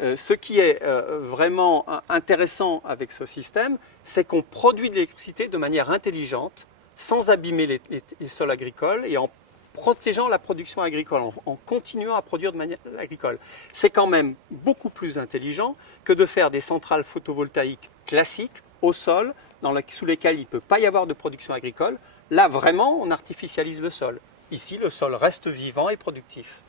Ce qui est vraiment intéressant avec ce système, c'est qu'on produit de l'électricité de manière intelligente, sans abîmer les sols agricoles et en protégeant la production agricole, en continuant à produire de manière agricole. C'est quand même beaucoup plus intelligent que de faire des centrales photovoltaïques classiques au sol, sous lesquelles il ne peut pas y avoir de production agricole. Là, vraiment, on artificialise le sol. Ici, le sol reste vivant et productif.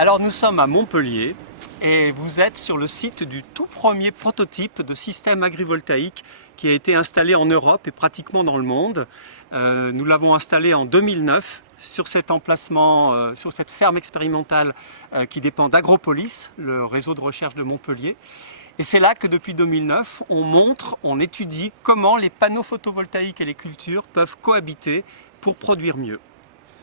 Alors nous sommes à Montpellier et vous êtes sur le site du tout premier prototype de système agrivoltaïque qui a été installé en Europe et pratiquement dans le monde. Nous l'avons installé en 2009 sur cet emplacement, sur cette ferme expérimentale qui dépend d'Agropolis, le réseau de recherche de Montpellier. Et c'est là que depuis 2009, on étudie comment les panneaux photovoltaïques et les cultures peuvent cohabiter pour produire mieux.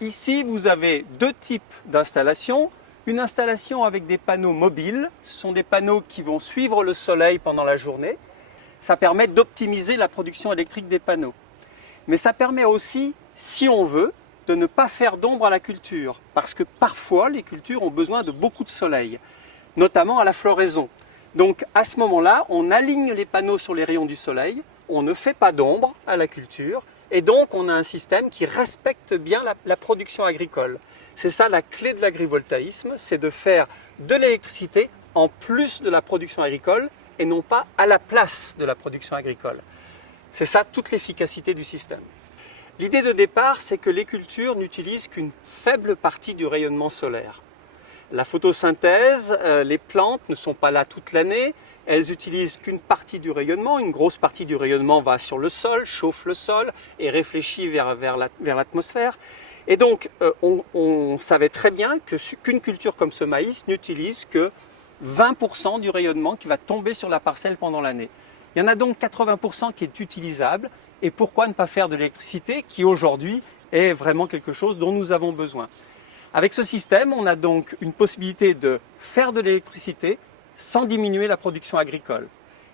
Ici, vous avez deux types d'installations. Une installation avec des panneaux mobiles, ce sont des panneaux qui vont suivre le soleil pendant la journée. Ça permet d'optimiser la production électrique des panneaux. Mais ça permet aussi, si on veut, de ne pas faire d'ombre à la culture. Parce que parfois, les cultures ont besoin de beaucoup de soleil, notamment à la floraison. Donc à ce moment-là, on aligne les panneaux sur les rayons du soleil, on ne fait pas d'ombre à la culture, et donc on a un système qui respecte bien la production agricole. C'est ça la clé de l'agrivoltaïsme, c'est de faire de l'électricité en plus de la production agricole et non pas à la place de la production agricole. C'est ça toute l'efficacité du système. L'idée de départ, c'est que les cultures n'utilisent qu'une faible partie du rayonnement solaire. La photosynthèse, les plantes ne sont pas là toute l'année, elles utilisent qu'une partie du rayonnement, une grosse partie du rayonnement va sur le sol, chauffe le sol et réfléchit vers l'atmosphère. Et donc, on savait très bien qu'une culture comme ce maïs n'utilise que 20% du rayonnement qui va tomber sur la parcelle pendant l'année. Il y en a donc 80% qui est utilisable. Et pourquoi ne pas faire de l'électricité qui aujourd'hui est vraiment quelque chose dont nous avons besoin? Avec ce système, on a donc une possibilité de faire de l'électricité sans diminuer la production agricole.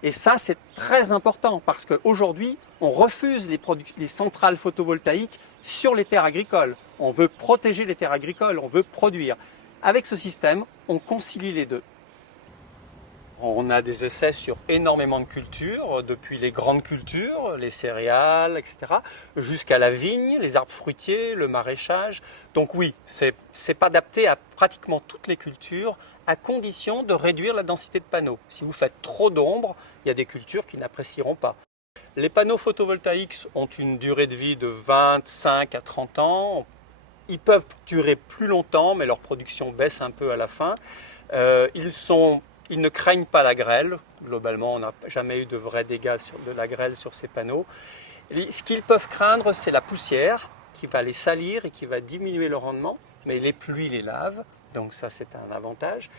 Et ça, c'est très important parce qu'aujourd'hui, on refuse les centrales photovoltaïques sur les terres agricoles. On veut protéger les terres agricoles, on veut produire. Avec ce système, on concilie les deux. On a des essais sur énormément de cultures, depuis les grandes cultures, les céréales, etc., jusqu'à la vigne, les arbres fruitiers, le maraîchage. Donc oui, c'est adapté à pratiquement toutes les cultures, à condition de réduire la densité de panneaux. Si vous faites trop d'ombre, il y a des cultures qui n'apprécieront pas. Les panneaux photovoltaïques ont une durée de vie de 25 à 30 ans. Ils peuvent durer plus longtemps, mais leur production baisse un peu à la fin. Ils ne craignent pas la grêle. Globalement, on n'a jamais eu de vrais dégâts de la grêle sur ces panneaux. Ce qu'ils peuvent craindre, c'est la poussière qui va les salir et qui va diminuer le rendement. Mais les pluies les lavent, donc ça c'est un avantage.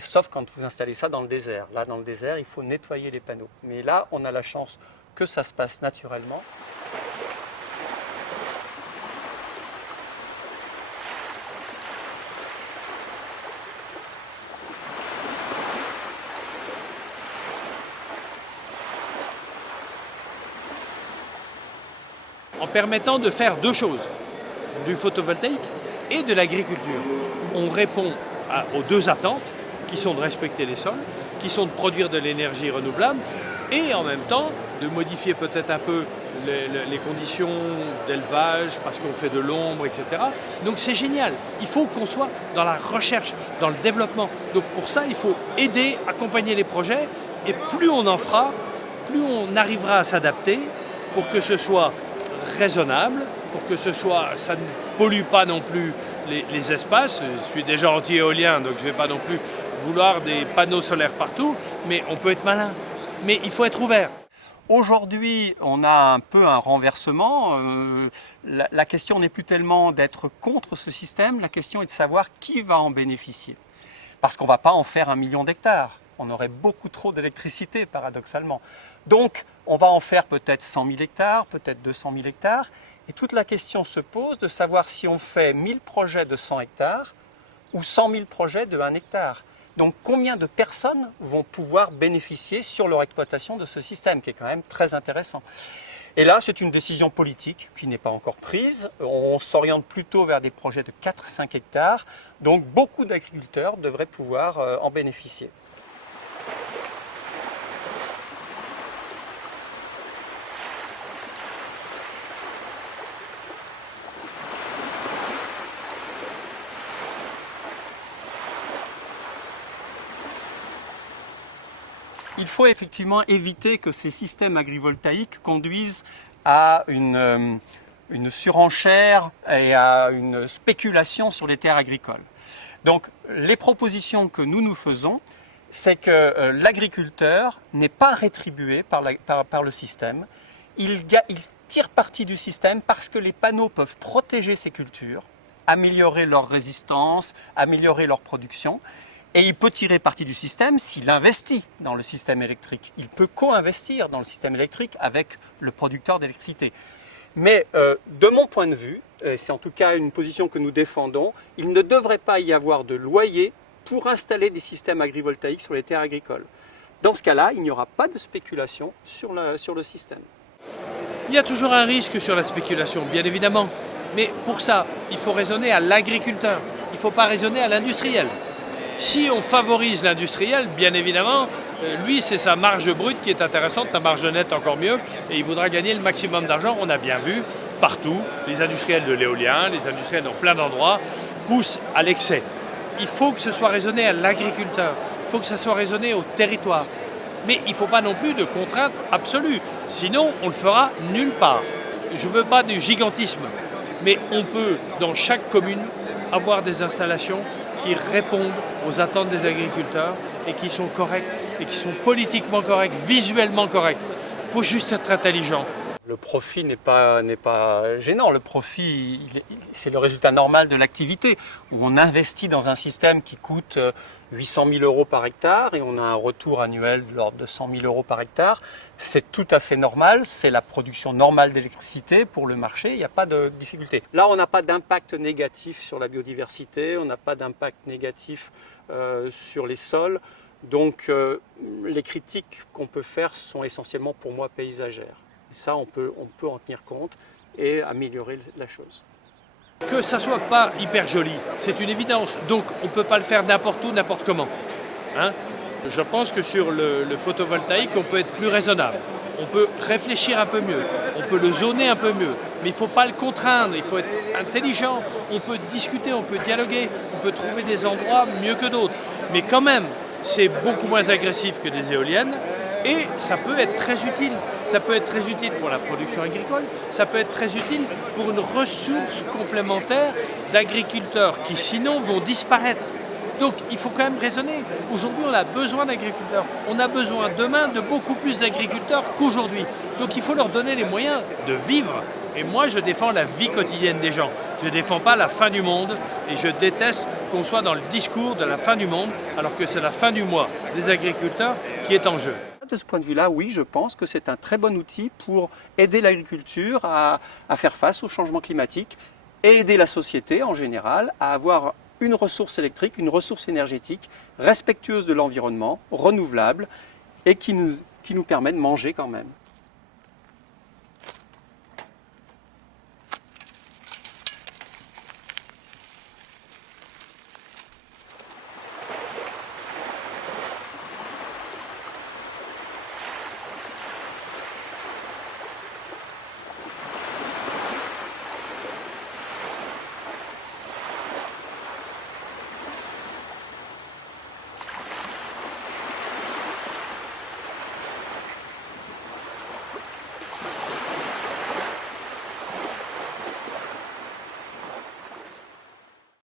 Sauf quand vous installez ça dans le désert. Là, dans le désert, il faut nettoyer les panneaux. Mais là, on a la chance que ça se passe naturellement. En permettant de faire deux choses, du photovoltaïque et de l'agriculture. On répond aux deux attentes qui sont de respecter les sols, qui sont de produire de l'énergie renouvelable et en même temps de modifier peut-être un peu les conditions d'élevage parce qu'on fait de l'ombre, etc. Donc c'est génial. Il faut qu'on soit dans la recherche, dans le développement. Donc pour ça, il faut aider, accompagner les projets et plus on en fera, plus on arrivera à s'adapter pour que ce soit raisonnable, pour que ça ne pollue pas non plus les espaces. Je suis déjà anti-éolien, donc je ne vais pas non plus vouloir des panneaux solaires partout, mais on peut être malin. Mais il faut être ouvert. Aujourd'hui, on a un peu un renversement. La question n'est plus tellement d'être contre ce système, la question est de savoir qui va en bénéficier. parce qu'on ne va pas en faire 1 million d'hectares. On aurait beaucoup trop d'électricité, paradoxalement. Donc, on va en faire peut-être 100 000 hectares, peut-être 200 000 hectares. Et toute la question se pose de savoir si on fait 1000 projets de 100 hectares ou 100 000 projets de 1 hectare. Donc, combien de personnes vont pouvoir bénéficier sur leur exploitation de ce système, qui est quand même très intéressant. Et là, c'est une décision politique qui n'est pas encore prise. On s'oriente plutôt vers des projets de 4-5 hectares. Donc, beaucoup d'agriculteurs devraient pouvoir en bénéficier. Il faut effectivement éviter que ces systèmes agrivoltaïques conduisent à une surenchère et à une spéculation sur les terres agricoles. Donc, les propositions que nous faisons, c'est que l'agriculteur n'est pas rétribué par le système. Il tire parti du système parce que les panneaux peuvent protéger ses cultures, améliorer leur résistance, améliorer leur production. Et il peut tirer parti du système s'il investit dans le système électrique. Il peut co-investir dans le système électrique avec le producteur d'électricité. Mais de mon point de vue, et c'est en tout cas une position que nous défendons, il ne devrait pas y avoir de loyer pour installer des systèmes agrivoltaïques sur les terres agricoles. Dans ce cas-là, il n'y aura pas de spéculation sur le système. Il y a toujours un risque sur la spéculation, bien évidemment. Mais pour ça, il faut raisonner à l'agriculteur. Il ne faut pas raisonner à l'industriel. Si on favorise l'industriel, bien évidemment, lui, c'est sa marge brute qui est intéressante, sa marge nette encore mieux, et il voudra gagner le maximum d'argent. On a bien vu, partout, les industriels de l'éolien, les industriels dans plein d'endroits, poussent à l'excès. Il faut que ce soit raisonné à l'agriculteur, il faut que ce soit raisonné au territoire. Mais il ne faut pas non plus de contraintes absolues, sinon on ne le fera nulle part. Je ne veux pas du gigantisme, mais on peut, dans chaque commune, avoir des installations qui répondent aux attentes des agriculteurs et qui sont correctes, et qui sont politiquement correctes, visuellement correctes. Il faut juste être intelligent. Le profit n'est pas gênant. Le profit, c'est le résultat normal de l'activité. On investit dans un système qui coûte 800 000 euros par hectare et on a un retour annuel de l'ordre de 100 000 euros par hectare. C'est tout à fait normal. C'est la production normale d'électricité pour le marché. Il n'y a pas de difficulté. Là, on n'a pas d'impact négatif sur la biodiversité. On n'a pas d'impact négatif sur les sols. Donc, les critiques qu'on peut faire sont essentiellement pour moi paysagères. Et ça, on peut en tenir compte et améliorer la chose. Que ça soit pas hyper joli, c'est une évidence. Donc on ne peut pas le faire n'importe où, n'importe comment. Hein? Je pense que sur le photovoltaïque, on peut être plus raisonnable. On peut réfléchir un peu mieux. On peut le zoner un peu mieux. Mais il ne faut pas le contraindre, il faut être intelligent. On peut discuter, on peut dialoguer, on peut trouver des endroits mieux que d'autres. Mais quand même, c'est beaucoup moins agressif que des éoliennes. Et ça peut être très utile. Ça peut être très utile pour la production agricole, ça peut être très utile pour une ressource complémentaire d'agriculteurs qui sinon vont disparaître. Donc il faut quand même raisonner. Aujourd'hui on a besoin d'agriculteurs. On a besoin demain de beaucoup plus d'agriculteurs qu'aujourd'hui. Donc il faut leur donner les moyens de vivre. Et moi je défends la vie quotidienne des gens. Je ne défends pas la fin du monde et je déteste qu'on soit dans le discours de la fin du monde alors que c'est la fin du mois des agriculteurs qui est en jeu. De ce point de vue-là, oui, je pense que c'est un très bon outil pour aider l'agriculture à faire face au changement climatique et aider la société en général à avoir une ressource électrique, une ressource énergétique respectueuse de l'environnement, renouvelable et qui nous permet de manger quand même.